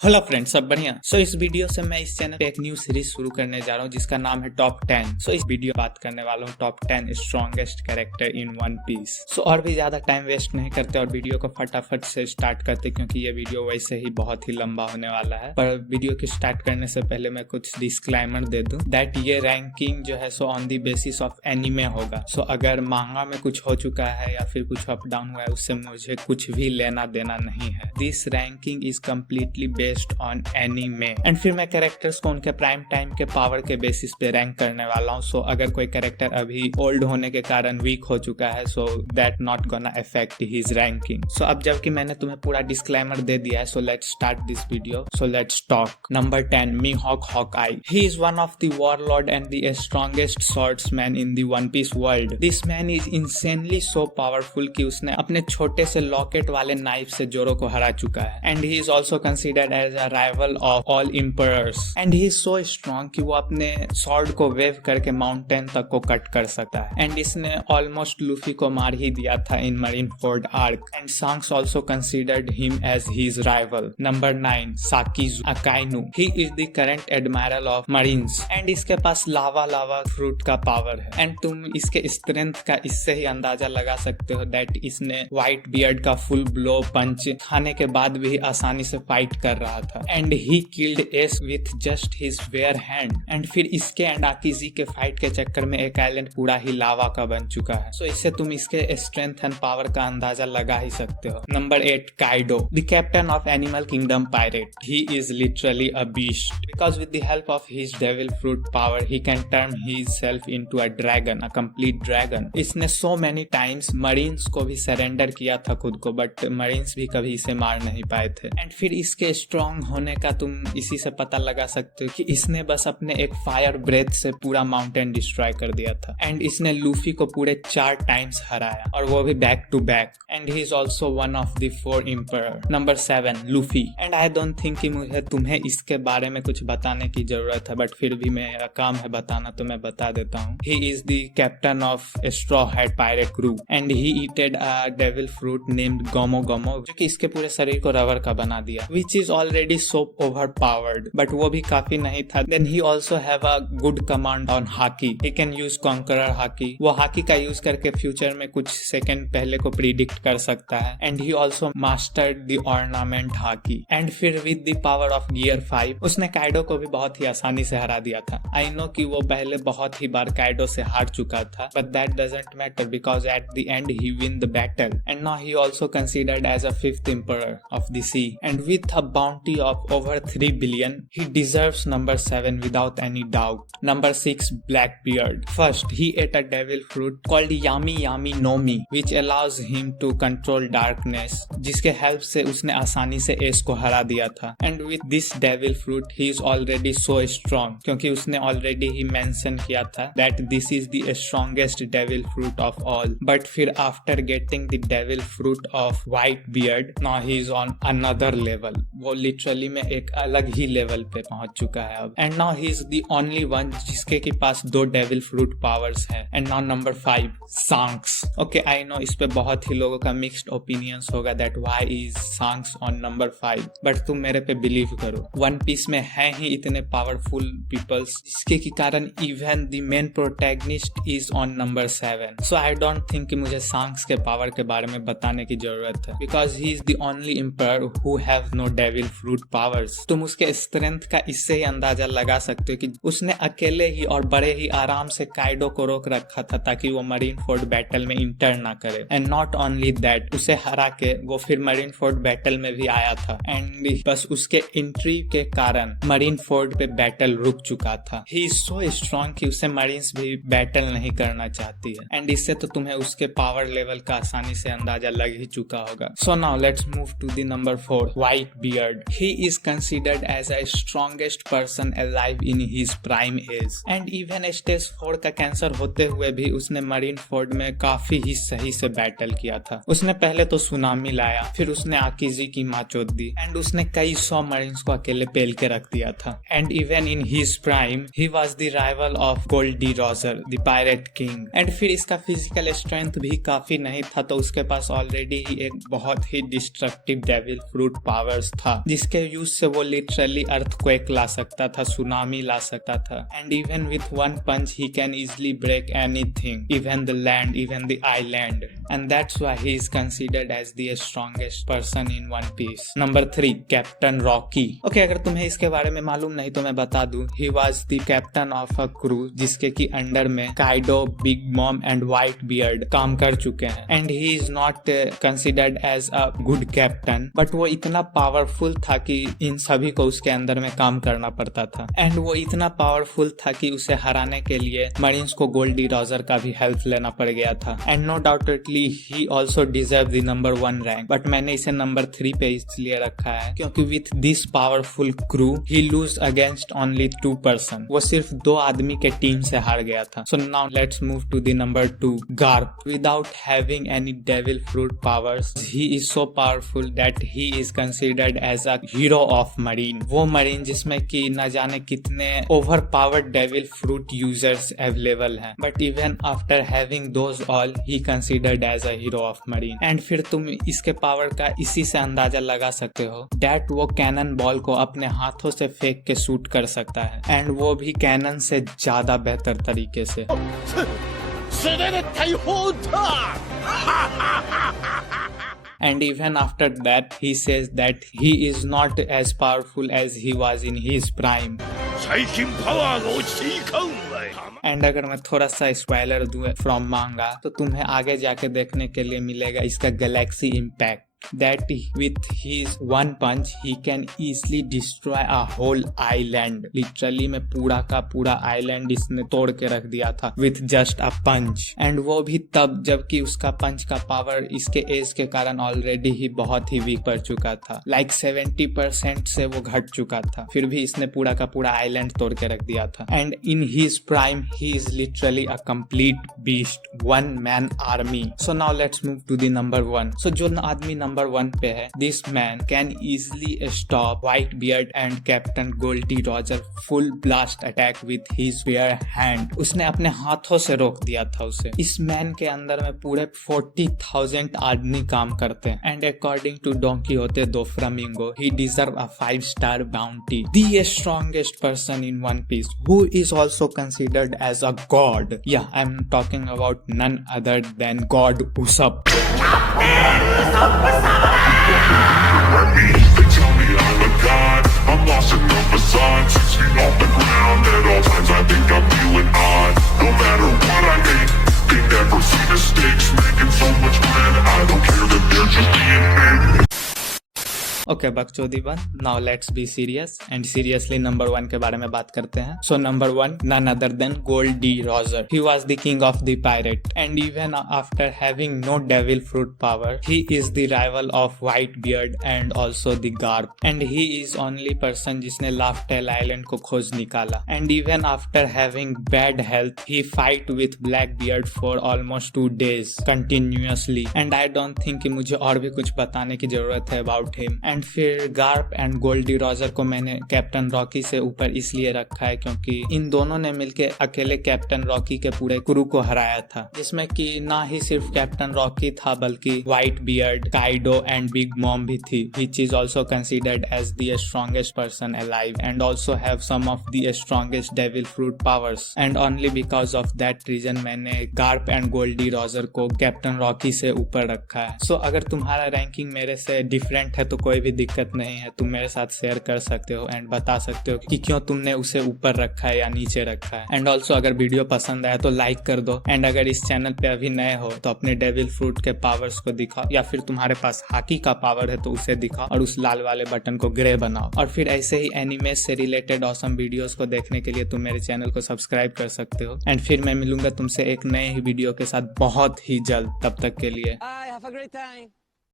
Hello friends, सब बढ़िया। इस वीडियो से मैं इस चैनल पे एक न्यू सीरीज शुरू करने जा रहा हूँ जिसका नाम है टॉप 10। इस वीडियो बात करने वाला हूँ top 10 strongest character in One Piece. और भी ज्यादा टाइम वेस्ट नहीं करते और वीडियो को फटाफट से स्टार्ट करते, क्योंकि ये वीडियो वैसे ही बहुत ही लंबा होने वाला है। पर वीडियो की स्टार्ट करने से पहले मैं कुछ डिस्क्लेमर दे दूं दैट ये रैंकिंग जो है on the basis of anime होगा। अगर मांगा में कुछ हो चुका है या फिर कुछ अप डाउन हुआ है, उससे मुझे कुछ भी लेना देना नहीं है। This ranking is completely based on anime. And फिर मैं कैरेक्टर्स को उनके प्राइम टाइम के पावर के बेसिस पे रैंक करने वाला हूँ। अगर कोई कैरेक्टर अभी ओल्ड होने के कारण वीक हो चुका है, that not gonna affect his ranking. अब जबकि मैंने तुम्हें पूरा डिस्क्लेमर दे दिया है, let's start this video. Let's talk. Number 10, Mihawk Hawkeye. He is one of the warlord and the strongest swordsman in the One Piece world. This man is insanely so powerful कि उसने अपने छोटे से locket वाले knife से जोरो को हरा चुका है। And he is also considered as a rival of all emperors. And he is so strong कि वो अपने स्वॉर्ड को वेव करके माउंटेन तक को कट कर सकता है। एंड इसने ऑलमोस्ट लूफी को मार ही दिया था in Marineford arc. And Shanks also considered him as his rival. Number 9, Sakazuki Akainu. He is the current admiral of marines. And इसके पास लावा फ्रूट का पावर है। एंड तुम इसके स्ट्रेंथ का इससे ही अंदाजा लगा सकते हो दैट इसने व्हाइट बियर्ड का फुल ब्लो पंच खाने के बाद भी आसानी से फाइट कर रहा था। And he killed S with just his bare hand. And फिर इसके एंड आकीजी के फाइट के चक्कर में एक आइलैंड पूरा ही लावा का बन चुका है। इससे तुम इसके स्ट्रेंथ एंड पावर का अंदाजा लगा ही सकते हो। Number 8, Kaido, the captain of animal kingdom pirate. He is literally a beast because with the help of his devil fruit power he can turn himself into a dragon, a complete dragon. इसने so many times marines को भी surrender किया था खुद को, but marines भी कभी इसे मार नहीं पाए थे। एंड फिर इसके स्ट्रॉन्ग होने का तुम इसी से पता लगा सकते हो कि इसने बस अपने एक फायर ब्रेथ से पूरा माउंटेन डिस्ट्रॉय कर दिया था। एंड इसने लूफी को पूरे 4 टाइम्स हराया, और वो भी back to back. And he is also one of the 4 emperor. Number 7, Luffy. And I don't think कि मुझे तुम्हें इसके बारे में कुछ बताने की जरूरत है, बट फिर भी मेरा काम है बताना, तो मैं बता देता हूँ। He is the captain of straw hat pirate crew. And he eated a devil fruit named Gomu Gomu, जो कि इसके पूरे शरीर को रबर का बना दिया, which is already so over powered. But वो भी काफी नहीं था। Then he also have a good command on haki. He can use conqueror haki. वो हाकी का यूज करके फ्यूचर में कुछ सेकंड पहले को प्रिडिक्ट कर सकता है। And he also mastered the ornament haki. And फिर with the power of gear 5 उसने काइडो को भी बहुत ही आसानी से हरा दिया था। आई नो कि वो पहले बहुत ही बार काइडो से हार चुका था, but that doesn't matter because at the end he win the battle. And now he also considered as a 5th emperor of the sea. And with a bounty of over 3 billion, he deserves number 7 without any doubt. Number 6, Blackbeard. First, he ate a devil fruit called Yami Yami no Mi, which allows him to control darkness, जिसके help से उसने आसानी से S को हरा दिया था। And with this devil fruit, he is already so strong, क्योंकि उसने already ही mention किया था that this is the strongest devil fruit of all. But फिर after getting the devil fruit of Whitebeard, now he is on another level. वो literally में एक अलग ही level पे पहुंच चुका है अब। And now he is the only one जिसके के पास 2 डेविल फ्रूट पावर्स है। And now number 5, Shanks. Okay, I know इस पे बहुत ही लोगों का मिक्स्ड ओपिनियंस होगा that why is Shanks on number 5, but तुम मेरे पे बिलीव करो, वन पीस में है ही इतने पावरफुल पीपल्स जिसके के कारण even the main protagonist is on number 7। So I don't think कि मुझे सांक्स के पावर के बारे में बताने की जरूरत है, because he is the only emperor who have no devil fruit powers. तुम उसके स्ट्रेंथ का इससे ही अंदाजा लगा सकते हो कि उसने अकेले ही और बड़े ही आराम से काइडो को रोक रखा था ताकि वो मरीनफोर्ड बैटल में इंटर ना करे। एंड नॉट ओनली दैट, उसे हरा के वो फिर मरीनफोर्ड बैटल में भी आया था। एंड बस उसके एंट्री के कारण मरीनफोर्ड पे बैटल रुक चुका था। ही इज सो स्ट्रॉन्ग कि उसे मरीन्स भी बैटल नहीं करना चाहती है। एंड इससे तो तुम्हें उसके पावर लेवल का आसानी से अंदाजा लग ही चुका होगा। So now let's move to the number 4, Whitebeard. He is considered as a strongest person alive in his prime age. And even stage 4 का कैंसर होते हुए भी उसने मरीनफोर्ड में काफी ही सही से बैटल किया था। उसने पहले तो सुनामी लाया, फिर उसने आकीजी की माँ चोद दी। एंड उसने कई 100 मरीन्स को अकेले पेल के रख दिया था। And even in his prime he was the rival of gold D Roger, the pirate king. And फिर इसका फिजिकल स्ट्रेंथ भी काफी नहीं था, तो उसके पास ऑलरेडी ही एक बहुत ही डिस्ट्रक्टिव डेविल फ्रूट पावर्स था जिसके यूज से वो लिटरली अर्थक्वेक ला सकता था, सुनामी ला सकता था। And even with one punch he can easily break anything, even the land, even the island, and that's why he is considered as the strongest person in One Piece. Number 3, captain Rocky. Okay, अगर तुम्हें इसके बारे में मालूम नहीं तो मैं बता दूं, he was the captain of a crew जिसके की अंडर में Kaido, Big Mom and Whitebeard काम कर चुके हैं। And he is not considered as a good captain, but वो इतना पावरफुल था कि इन सभी को उसके अंदर में काम करना पड़ता था। एंड वो इतना पावरफुल था कि उसे हराने के लिए मरीन्स को गोल्डी रॉजर का भी हेल्प लेना पड़ गया था। And no doubtedly he also deserve the number 1 rank, but मैंने इसे नंबर 3 पे इसलिए रखा है क्योंकि with this powerful crew he lose against only 2 person. वो सिर्फ 2 आदमी के टीम से हार गया था। So now let's move to the number 2, Garp. Without having any devil fruit powers, he is so powerful that he is considered as a hero of marine. वो marine जिसमें कि न जाने कितने over powered devil fruit users available हैं, but even after having those all he considered as a hero of marine. And फिर तुम इसके पावर का इसी से अंदाजा लगा सकते हो दैट वो कैनन बॉल को अपने हाथों से फेंक के शूट कर सकता है, एंड वो भी कैनन से ज्यादा बेहतर तरीके से। And even after that, he says that he is not as powerful as he was in his prime. And अगर मैं थोड़ा सा स्पॉइलर दूं फ्रॉम मांगा तो तुम्हें आगे जाके देखने के लिए मिलेगा इसका Galaxy impact, that with his one punch he can easily destroy a whole island. Literally में पूरा का पूरा आइलैंड इसने तोड़ के रख दिया था with just a punch. And वो भी तब जबकि उसका पंच का पावर इसके एज के कारण ऑलरेडी ही बहुत ही वीक पड़ चुका था, लाइक 70% से वो घट चुका था, फिर भी इसने पूरा का पूरा आइलैंड तोड़ के रख दिया था। And in his prime he is literally a complete beast, one man army. So now let's move to the number 1। सो जो आदमी नंबर 1 पे है, this man can easily stop Whitebeard and captain Gol D Roger full blast attack with his bare hand. उसने अपने हाथों से रोक दिया था उसे। इस मैन के अंदर में पूरे 40,000 आदमी काम करते हैं। एंड अकॉर्डिंग टू डोंकी होते Doflamingo, he deserve a 5-star bounty. The strongest person in One Piece who is also considered as a god. Yeah I am talking about none other than God Usopp. They tell me I'm a god, I'm lost in the facade, 6 feet off the ground at all times. I think I'm feeling odd. No matter what I hate, they never see mistakes. Making so much bread, I don't care that they're just being fake. Okay, बकचोदी बंद। Now let's be serious and seriously number 1 के बारे में बात करते हैं। So number 1, none other than Gol D Roger. He was the king of the pirate and even after having no devil fruit power he is the rival of Whitebeard and also the Garp. And he is only person जिसने Laugh Tale island को खोज निकाला। And even after having bad health he fight with black beard for almost 2 days continuously. And I don't think कि मुझे और भी कुछ बताने की जरूरत है अबाउट हिम। एंड फिर गार्प एंड गोल्डी रॉजर को मैंने कैप्टन रॉकी से ऊपर इसलिए रखा है क्योंकि इन दोनों ने मिलकर अकेले कैप्टन रॉकी के पूरे क्रू को हराया था, जिसमें कि ना ही सिर्फ कैप्टन रॉकी था बल्कि Whitebeard, Kaido and Big Mom भी थी, which is also considered as the strongest person alive and also have some of the strongest devil fruit powers. And only because of that reason मैंने Garp and Gol D Roger को captain Rocky से ऊपर रखा है। सो अगर तुम्हारा ranking मेरे से डिफरेंट है तो कोई भी दिक्कत नहीं है, तुम मेरे साथ शेयर कर सकते हो एंड बता सकते हो कि क्यों तुमने उसे ऊपर रखा है या नीचे रखा है। एंड ऑल्सो अगर वीडियो पसंद आया तो लाइक कर दो। एंड अगर इस चैनल पे अभी नए हो तो अपने डेविल फ्रूट के पावर्स को दिखाओ, या फिर तुम्हारे पास हाकी का पावर है तो उसे दिखाओ और उस लाल वाले बटन को ग्रे बनाओ। और फिर ऐसे ही एनिमे से रिलेटेड ऑसम वीडियोस को देखने के लिए तुम मेरे चैनल को सब्सक्राइब कर सकते हो। एंड फिर मैं मिलूंगा तुमसे एक नए ही वीडियो के साथ बहुत ही जल्द। तब तक के लिए